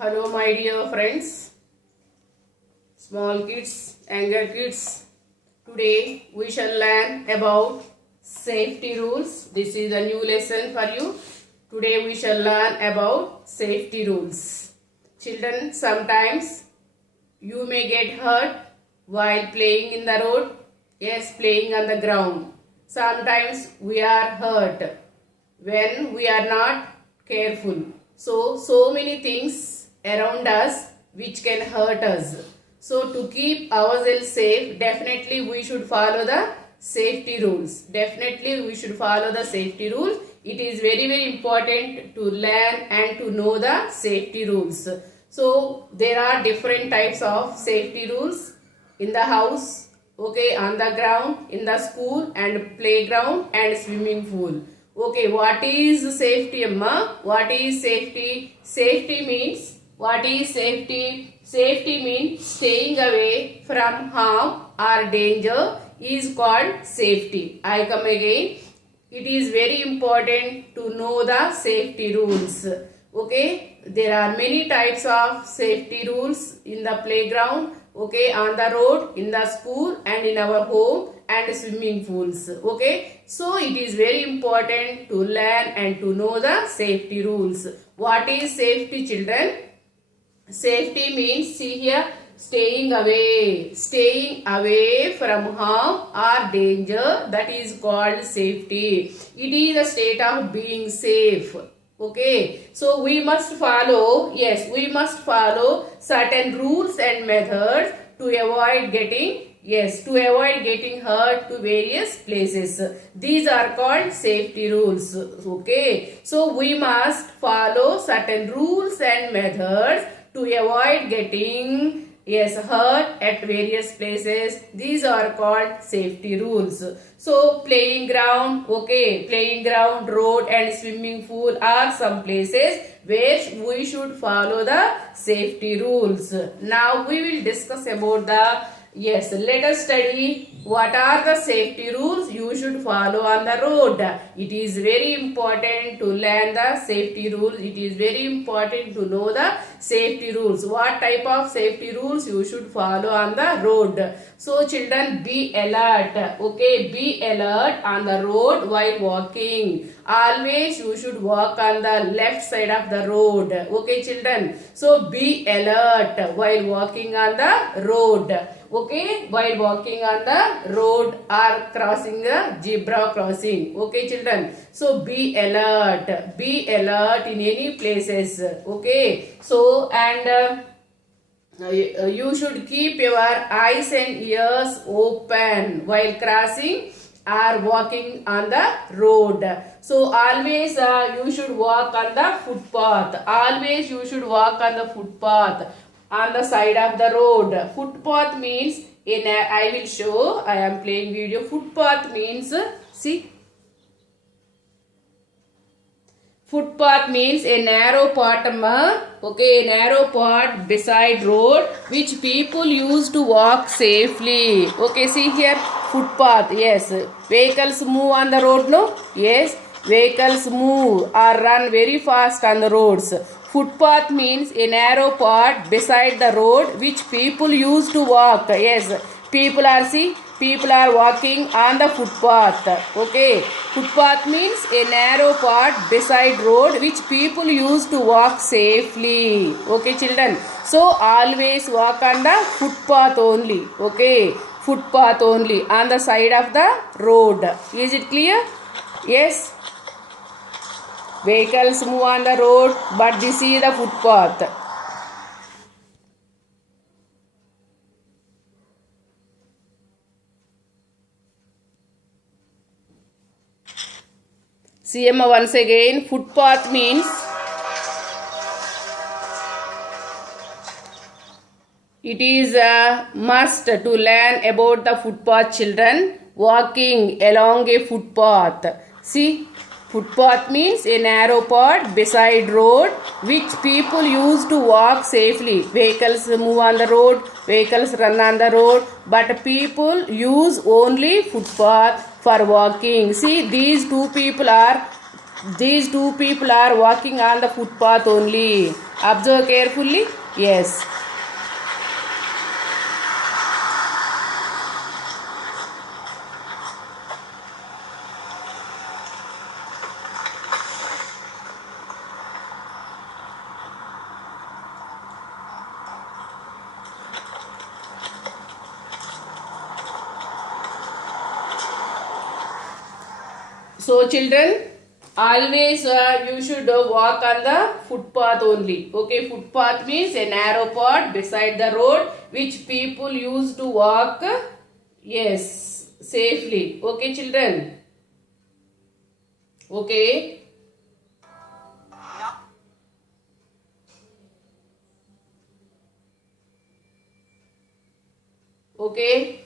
Hello, my dear friends, small kids, younger kids. Today we shall learn about safety rules. This is a new lesson for you. Today we shall learn about safety rules. Children, sometimes you may get hurt while playing in the road. Yes, playing on the ground. Sometimes we are hurt when we are not careful. So many things around us which can hurt us. So to keep ourselves safe, definitely we should follow the safety rules. Definitely we should follow the safety rules. It is very important to learn and to know the safety rules. So there are different types of safety rules in the house, okay, on the ground, in the school and playground and swimming pool. Okay, what is safety, Amma? What is safety? Safety means, what is safety? Safety means staying away from harm or danger is called safety. I come again. It is very important to know the safety rules. Okay, there are many types of safety rules in the playground, okay, on the road, in the school and in our home and swimming pools. Okay, so it is very important to learn and to know the safety rules. What is safety, children? Safety means, see here, staying away from harm or danger, that is called safety. It is a state of being safe. Okay, so we must follow, yes, we must follow certain rules and methods to avoid getting, yes, to avoid getting hurt to various places. These are called safety rules. Okay, so we must follow certain rules and methods to avoid getting, yes, hurt at various places. These are called safety rules. So playing ground, okay, playing ground, road and swimming pool are some places where we should follow the safety rules. Now we will discuss about the, yes, let us study what are the safety rules you should follow on the road. It is very important to learn the safety rules. It is very important to know the safety rules. What type of safety rules you should follow on the road. So children, be alert. Okay, be alert on the road while walking. Always you should walk on the left side of the road. Okay children, so be alert while walking on the road. Okay, while walking on the road or crossing the zebra crossing. Okay children, so be alert in any places. Okay, so and you should keep your eyes and ears open while crossing or walking on the road. So always you should walk on the footpath. Always you should walk on the footpath on the side of the road. Footpath means, I will show, I am playing video. Footpath means, see, footpath means a narrow path, okay, a narrow path beside road which people use to walk safely. Okay, see here, footpath, yes, vehicles move on the road, no? Yes, vehicles move or run very fast on the roads. Footpath means a narrow path beside the road which people use to walk. Yes, people are walking on the footpath. Okay, footpath means a narrow path beside road which people use to walk safely. Okay children, so always walk on the footpath only. Okay, footpath only on the side of the road. Is it clear? Yes, vehicles move on the road, but this is the footpath. See Emma, once again, footpath means it is a must to learn about the footpath, children. Walking along a footpath. See, footpath means a narrow path beside road which people use to walk safely. Vehicles move on the road, vehicles run on the road, but people use only footpath for walking. See, these two people are These two people are walking on the footpath only. Observe carefully. Yes. So children, always you should walk on the footpath only. Okay, footpath means a narrow path beside the road which people use to walk. Yes, safely. Okay children. Okay. Okay.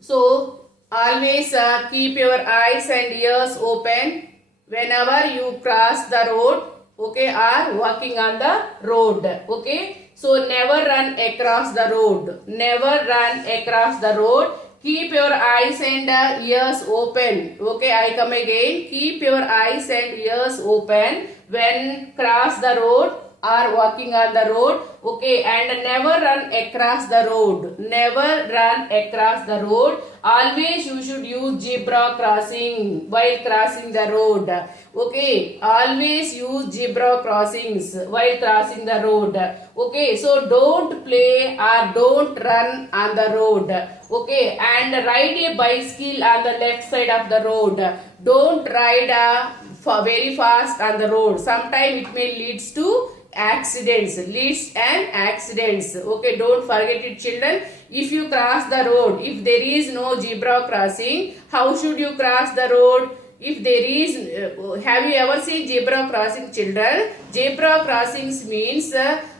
So always keep your eyes and ears open whenever you cross the road, okay, or walking on the road. Okay. So never run across the road. Never run across the road. Keep your eyes and ears open. Okay, I come again. Keep your eyes and ears open when cross the road or walking on the road. Okay, and never run across the road. Never run across the road. Always you should use zebra crossing while crossing the road. Okay, always use zebra crossings while crossing the road. Okay, so don't play or don't run on the road. Okay, and ride a bicycle on the left side of the road. Don't ride very fast on the road. Sometimes it may leads to accidents, okay, don't forget it children. If you cross the road, if there is no zebra crossing, how should you cross the road? If there is have you ever seen zebra crossing children? Zebra crossings means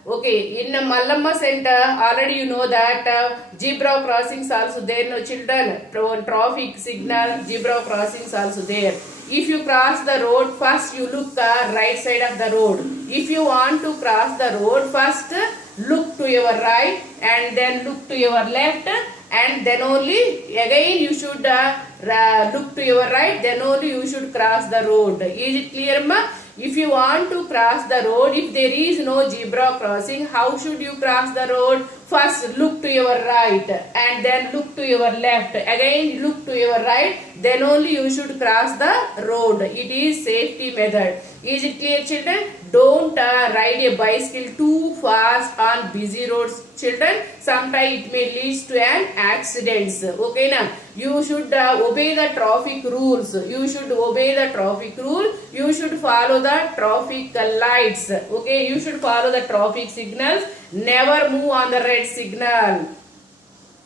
okay, in Mallamma center already you know that zebra crossings also there, no children, traffic signal, zebra crossings also there. If you cross the road, first you look right side of the road. If you want to cross the road, first look to your right and then look to your left, and then only again you should look to your right, then only you should cross the road. Is it clear, ma? If you want to cross the road, if there is no zebra crossing, how should you cross the road? First look to your right and then look to your left. Again look to your right, then only you should cross the road. It is safety method. Is it clear children? Don't ride a bicycle too fast on busy roads children. Sometimes it may lead to an accidents. Okay now, you should obey the traffic rules. You should obey the traffic rule. You should follow the traffic lights. Okay, you should follow the traffic signals. Never move on the red signal.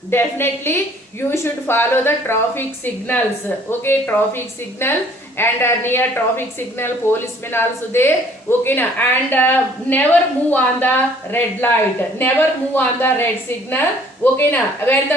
Definitely you should follow the traffic signals. Okay, traffic signal, and near traffic signal policemen also there. Okay na, and never move on the red light. Never move on the red signal. Okay na, when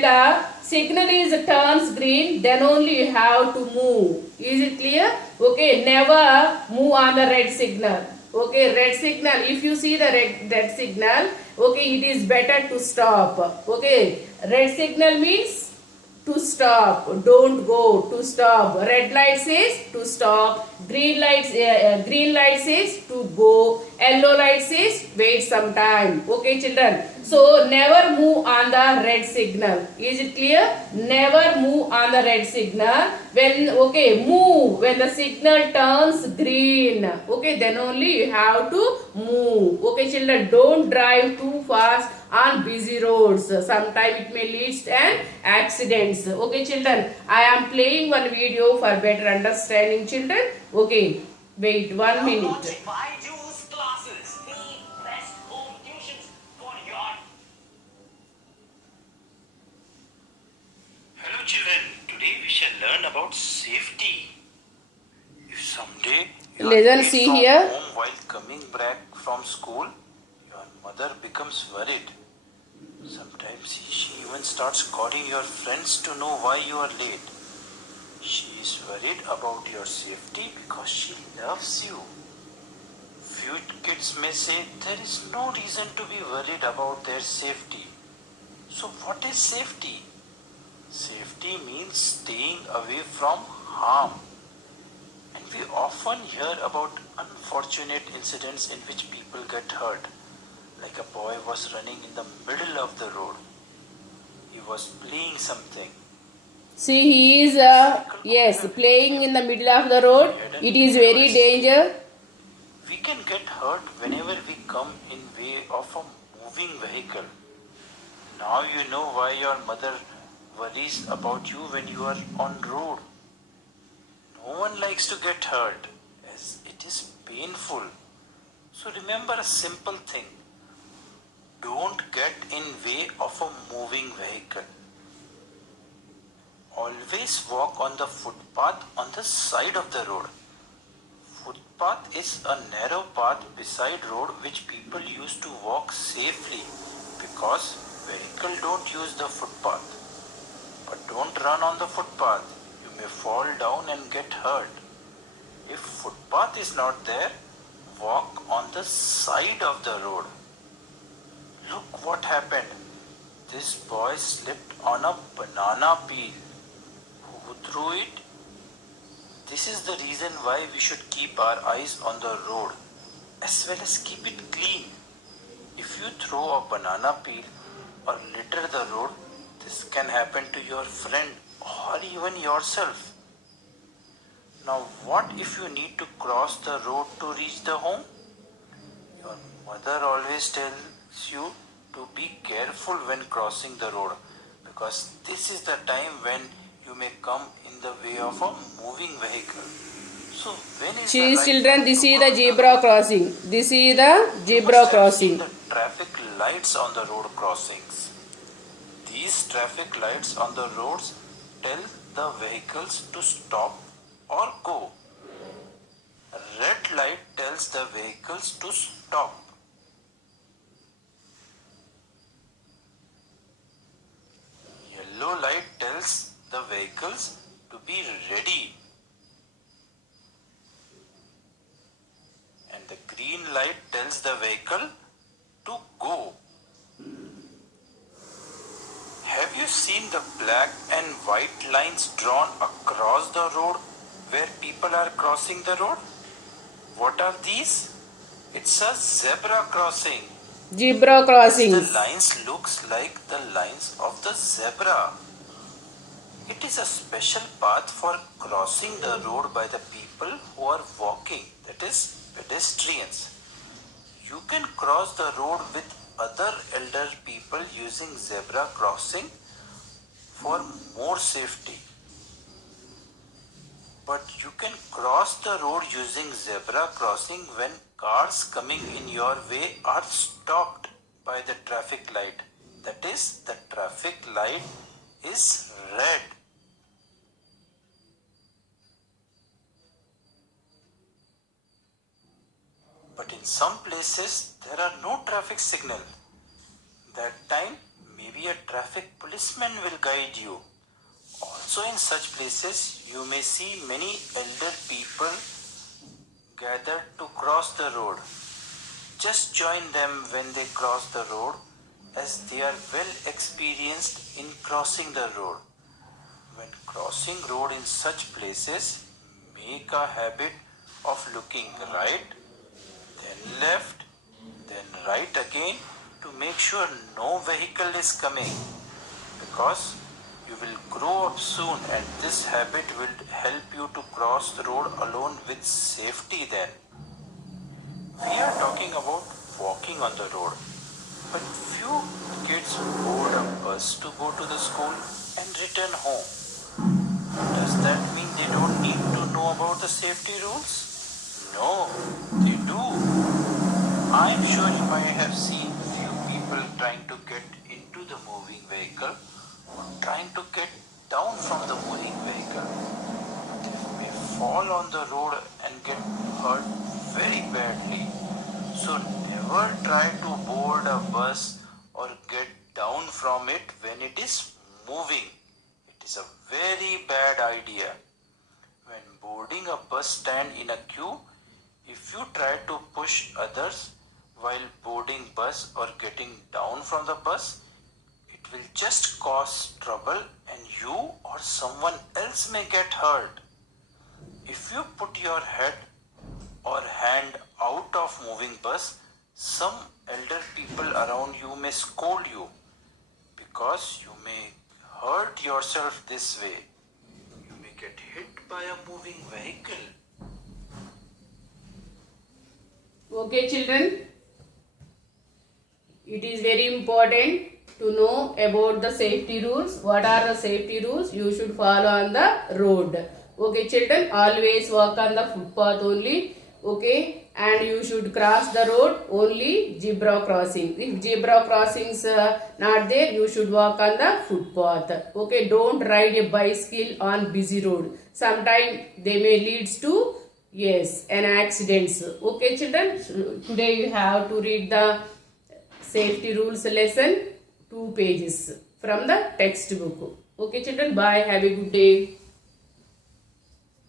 the signal is turns green, then only you have to move. Is it clear? Okay, never move on the red signal. Okay, red signal, if you see the red signal, okay, it is better to stop. Okay, red signal means to stop, don't go, to stop. Red light says to stop, green light says to go, yellow light says wait some time. Okay children, so never move on the red signal. Is it clear? Never move on the red signal. When move when the signal turns green. Okay, then only you have to move. Okay children, don't drive too fast on busy roads. Sometimes it may lead to an accidents. Okay children, I am playing one video for better understanding children. Okay, wait 1 minute. Hello children, today we shall learn about safety. If someday you are late See from here. home while coming back from school, your mother becomes worried. Sometimes she even starts calling your friends to know why you are late. She is worried about your safety because she loves you. Few kids may say there is no reason to be worried about their safety. So what is safety? Safety means staying away from harm. We often hear about unfortunate incidents in which people get hurt, like a boy was running in the middle of the road. He was playing something. See, he is yes, playing in the middle of the road. It is very danger. We can get hurt whenever we come in way of a moving vehicle. Now you know why your mother worries about you when you are on road. No one likes to get hurt as it is painful. So remember a simple thing. Don't get in way of a moving vehicle. Always walk on the footpath on the side of the road. Footpath is a narrow path beside road which people use to walk safely because vehicles don't use the footpath. But don't run on the footpath. You may fall down and get hurt. If footpath is not there, walk on the side of the road. Look what happened. This boy slipped on a banana peel. Who threw it? This is the reason why we should keep our eyes on the road as well as keep it clean. If you throw a banana peel or litter the road, this can happen to your friend or even yourself. Now what if you need to cross the road to reach the home? Your mother always tells you to be careful when crossing the road because this is the time when you may come in the way of a moving vehicle. So when is the right Children, time this to is cross the the zebra road? crossing. This is the You zebra must have seen crossing. the traffic lights on the road crossings. These traffic lights on the roads tell the vehicles to stop or go. A red light tells the vehicles to stop. Yellow light tells the vehicles to be ready. And the green light tells the vehicle to go. Have you seen the black and white lines drawn across the road where people are crossing the road? What are these? It's a zebra crossing. Zebra The crossings. lines looks like the lines of the zebra. It is a special path for crossing the road by the people who are walking, that is pedestrians. You can cross the road with other elder people using zebra crossing for more safety. But you can cross the road using zebra crossing when cars coming in your way are stopped by the traffic light. That is, the traffic light is red. But in some places there are no traffic signal. That time maybe a traffic policeman will guide you. Also in such places you may see many elder people gathered to cross the road. Just join them when they cross the road as they are well experienced in crossing the road. When crossing road in such places, make a habit of looking right, then left, then right again to make sure no vehicle is coming because you will grow up soon and this habit will help you to cross the road alone with safety then. We are talking about walking on the road, but few kids board a bus to go to the school and return home. Does that mean they don't need to know about the safety rules? No, they do. I'm sure you might have seen few people trying to get into the moving vehicle or trying to get down from the moving vehicle. They may fall on the road and get hurt very badly. So never try to board a bus or get down from it when it is moving. It is a very bad idea. When boarding a bus stand in a queue, if you try to push others while boarding bus or getting down from the bus, it will just cause trouble and you or someone else may get hurt. If you put your head or hand out of moving bus, some elder people around you may scold you because you may hurt yourself this way. You may get hit by a moving vehicle. Okay, children. It is very important to know about the safety rules. What are the safety rules you should follow on the road? Okay, children, always walk on the footpath only. Okay, and you should cross the road only zebra crossing. If zebra crossings not there, you should walk on the footpath. Okay, don't ride a bicycle on busy road. Sometimes they may leads to an accidents. Okay, children, today you have to read the safety rules lesson 2 pages from the textbook. Okay, children, bye. Have a good day.